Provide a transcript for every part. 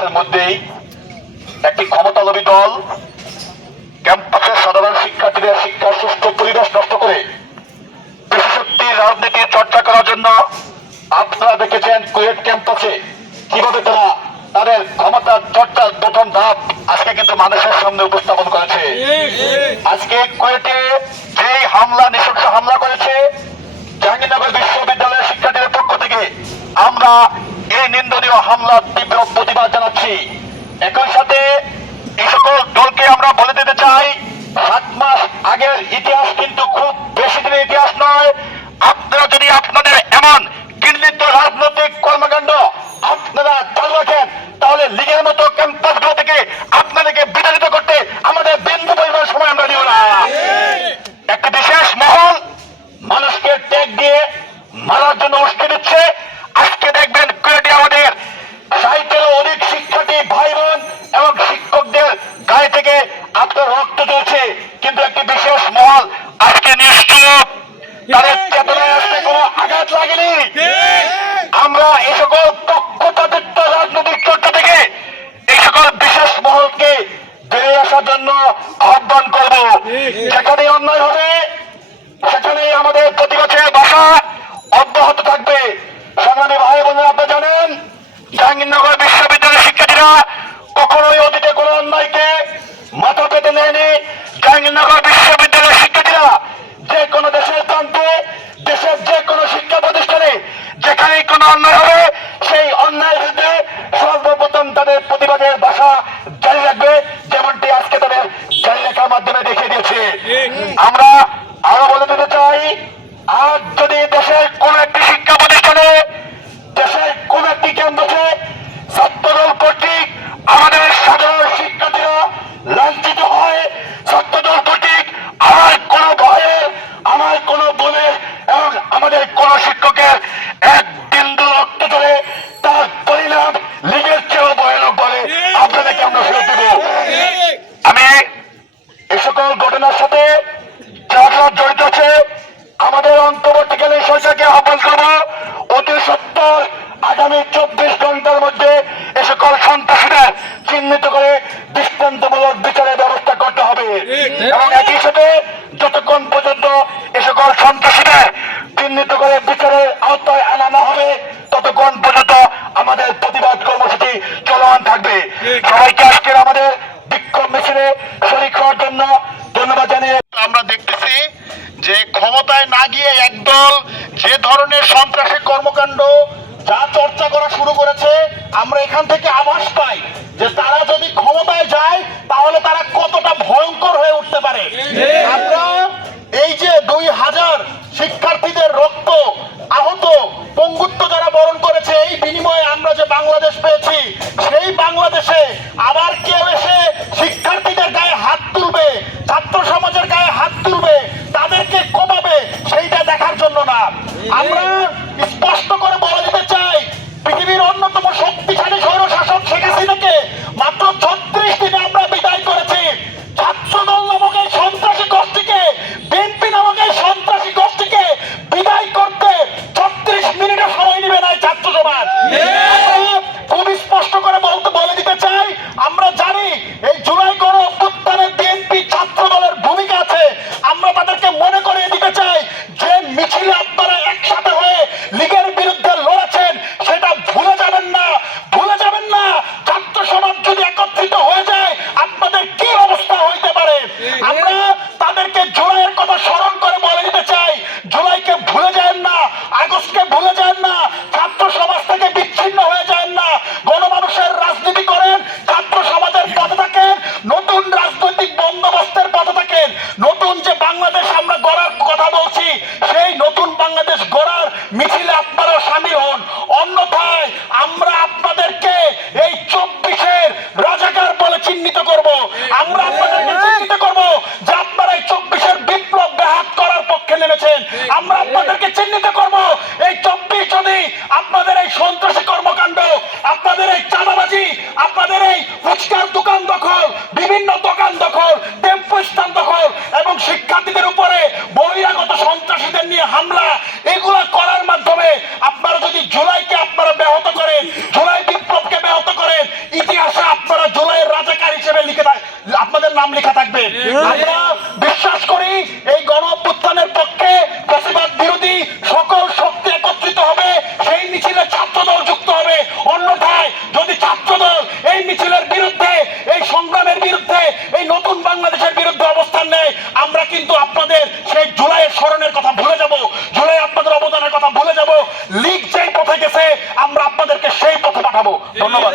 মাসের মধ্যেই একটি ক্ষমতালোভী দল ক্যাম্পাসের সাধারণ শিক্ষার্থীদের শিক্ষার সুষ্ঠু পরিবেশ নষ্ট করে পেশাশক্তির রাজনীতির চর্চা করার জন্য আপনারা দেখেছেন কুয়েট ক্যাম্পাসে কিভাবে তারা তাদের ক্ষমতার চর্চার প্রথম ধাপ আজকে কিন্তু মানুষের সামনে উপস্থাপন করেছে। আজকে কুয়েটে যে হামলা, নৃশংস হামলা করেছে জাহাঙ্গীরনগর বিশ্ববিদ্যালয়ের শিক্ষার্থীদের পক্ষ থেকে আমরা এই নিন্দনীয় হামলার তীব্র প্রতিবাদ জানাচ্ছি। একই সাথে এই সকল দলকে আমরা বলে দিতে চাই, 7 মাস আগের ইতিহাস কিন্তু খুব বেশি দিনের ইতিহাস নয়। আপনারা যদি আপনাদের এমন ঘৃণিত রাজনৈতিক কর্মকাণ্ড আপনারা চালু রাখেন, তাহলে লীগের মতো ক্যাম্পাসগুলো থেকে আপনাদেরকে বিতাড়িত করতে আমাদের বিন্দু পরিমাণ সময় আমরা দিব না। একটি বিশেষ মহল মানুষকে ট্যাগ দিয়ে মারার জন্য উস্কে দিচ্ছে। আজকে দেখবেন কুয়েটে আমাদের 60-এরও অধিক শিক্ষার্থী ভাই বোন এবং শিক্ষকদের গায়ে থেকে আপনার রক্ত জ্বলছে, কিন্তু একটি বিশেষ মহল আজকে নিশ্চুপ, তাদের চেতনায় আসতে কোনো আঘাত লাগেনি। আমরা এই সকল পক্ষপাতিত্ব রাজনৈতিক চর্চা থেকে এই সকল বিশেষ মহলকে বেরিয়ে আসার জন্য আহ্বান করব। যেখানে অন্যায় হবে সেখানেই আমাদের প্রতিবাদের ভাষা অব্যাহত থাকবে। সংগ্রামী ভাই বোনেরা, আপনারা জানেন জাহাঙ্গীরনগর বিশ্ববিদ্যালয়ের শিক্ষার্থীরা কখনোই অতীতে কোনো অন্যায়কে মাথা পেতে নেয়নি। জাহাঙ্গীরনগর বিশ্ববিদ্যালয়ের শিক্ষার্থীরা যে কোনো দেশের প্রান্তে, দেশের যে কোনো শিক্ষা প্রতিষ্ঠানে যেখানেই কোনো অন্যায় হবে সেই অন্যায়ের বিরুদ্ধে সর্বপ্রথম তাদের প্রতিবাদের ভাষা জারি রাখবে, যেমনটি আজকে তাদের জারি রাখার মাধ্যমে দেখিয়ে দিয়েছে। আমরা আরো বলে দিতে চাই, আজ যদি দেশের কোন একটি শিক্ষা প্রতিষ্ঠানে, দেশের কোন একটি কেন্দ্রে ছাত্রদল কর্তৃক আমাদের সাধারণ শিক্ষার্থীরা লাঞ্ছিত হয়, ছাত্রদল কর্তৃক আমার কোন ভাইয়ের, আমার কোন বোনের এবং আমাদের কোন শিক্ষকের এক বিন্দু রক্ত চলে, তার পরিণাম লীগের চেয়েও ভয়ানক বলে আপনাদেরকে আমরা ফেরত দেব। আমি এই সকল ঘটনার সাথে যারা জড়িত আছে আমাদের অন্তর্বর্তীকালীন সরকারকে আহ্বান করব, অতি সত্বর আগামী 24 ঘন্টার মধ্যে এ সকল সন্ত্রাসীদের চিহ্নিত করে দৃষ্টান্তমূলক বিচারের ব্যবস্থা করতে হবে এবং একই সাথে যতক্ষণ পর্যন্ত এ সকল সন্ত্রাসীদের চিহ্নিত করে বিচারের আওতায় আনা না হবে ততক্ষণ পর্যন্ত আমাদের প্রতিবাদ কর্মসূচি চলমান থাকবে। সবাইকে আজকের আমাদের বিক্ষোভ মিছিলে শরীক হওয়ার জন্য ধন্যবাদ জানিয়ে আমরা দেখতেছি যে ক্ষমতায় না গিয়ে একদল যে ধরনের সন্ত্রাসী কর্মকাণ্ড যা চর্চা করা শুরু করেছে, আমরা এখান থেকে আভাস পাই যে তারা যদি ক্ষমতায় যায় তাহলে তারা কতটা ভয়ঙ্কর হয়ে উঠতে পারে। আমরা এই যে 2000 শিক্ষার্থীদের রক্ত, আহত, পঙ্গুত্ব যারা বরণ করেছে, এই বিনিময়ে আমরা যে বাংলাদেশ পেয়েছি, সেই বাংলাদেশে আবার কেউ এসে শিক্ষার্থীদের গায়ে হাত তুলবে, ছাত্র সমাজের গায়ে হাত তুলবে, তাদেরকে কমাবে, সেইটা দেখার জন্য না। আমরা স্পষ্ট করে বলে দিতে চাই, পৃথিবীর অন্যতম শক্তিশালী স্বৈরশাসক শেখ হাসিনাকে মাত্র 36 দিনে আমরা বিদায় করেছি। ছাত্রদল নামক এই সন্ত্রাসী গোষ্ঠীকে, বিএনপি নামক এই সন্ত্রাসী গোষ্ঠীকে বিদায় করতে 36 মিনিটও সময় নেবে না ছাত্র সমাজ। খুব স্পষ্ট করে বলে দিতে চাই, আমরা জানি এই জুলাই গণ অভ্যুত্থানে বিএনপি ছাত্র দলের ভূমিকা আছে। আমরা তাদেরকে মনে করিয়ে দিতে চাই যে মিছিলে আপনারা একসাথে হয়ে লীগের বিরুদ্ধে লড়েছেন, সেটা ভুলে যাবেন না, ভুলে যাবেন না। ছাত্র সমাজ যদি একত্রিত হয়ে যায় আপনাদের কি অবস্থা হইতে পারে। আমরা তাদেরকে জুলাইয়ের কথা স্মরণ করে বলে দিতে চাই, জুলাইকে ভুলে যান না, আগস্টকে ভুলে যান না, ছাত্র সমাজ থেকে বিচ্ছিন্ন হয়ে যান না, গণমানুষের রাজনীতি করেন, ছাত্র সমাজের পথে থাকেন, নতুন রাজনৈতিক বন্দোবস্তের পথে থাকেন। নতুন যে বাংলাদেশ আমরা গড়ার কথা বলছি, সেই নতুন বাংলাদেশ গড়ার মিছিলে আপনারা সামিল হন। অন্যথায় আমরা আপনাদেরকে এই 24-এর রাজাকার বলে চিহ্নিত করব। আমরা আপনাদেরকে চিহ্নিত করব যে আপনারা এই 24-এর বিপ্লব ব্যাহত করার পক্ষে নেমেছেন। আমরা আপনাদেরকে চিহ্নিত করব এই 24 যদি আপনাদের এই সন্ত্রাসী কর্মকাণ্ড, আপনাদের এই চাঁদাবাজি, আপনাদের এই ফুচকার দোকান দখল, বিভিন্ন দোকান দখল, টেম্পো স্থান দখল এবং শিক্ষার্থীদের উপরে বহিরাগত সন্ত্রাসীদের নিয়ে হামলা, এগুলা করার মাধ্যমে আপনারা যদি জুলাইকে আপনারা ব্যাহত করেন, জুলাই বিপ্লবকে ব্যাহত করেন, ইতিহাসে আপনারা জুলাইয়ের রাজাকার হিসেবে আপনাদের নাম লেখা থাকবে। আমরা বিশ্বাস করি এই গণ অভ্যুত্থানের পক্ষে ফ্যাসিবাদ বিরোধী সকল শক্তি একত্রিত হবে, সেই মিছিলে ছাত্রদল যুক্ত হবে। অন্যথায় যদি ছাত্রদল এই মিছিলের বিরুদ্ধে, এই সংগ্রামের বিরুদ্ধে, এই নতুন বাংলাদেশের বিরুদ্ধে অবস্থান নেয়, আমরা কিন্তু আপনাদের সেই জুলাইয়ের স্মরণের কথা ভুলে যাব, জুলাই আপনাদের অবদানের কথা ভুলে যাব। লীগ যেই পথে গেছে আমরা আপনাদেরকে সেই পথে পাঠাবো। ধন্যবাদ।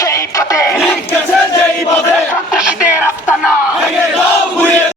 সেই পথে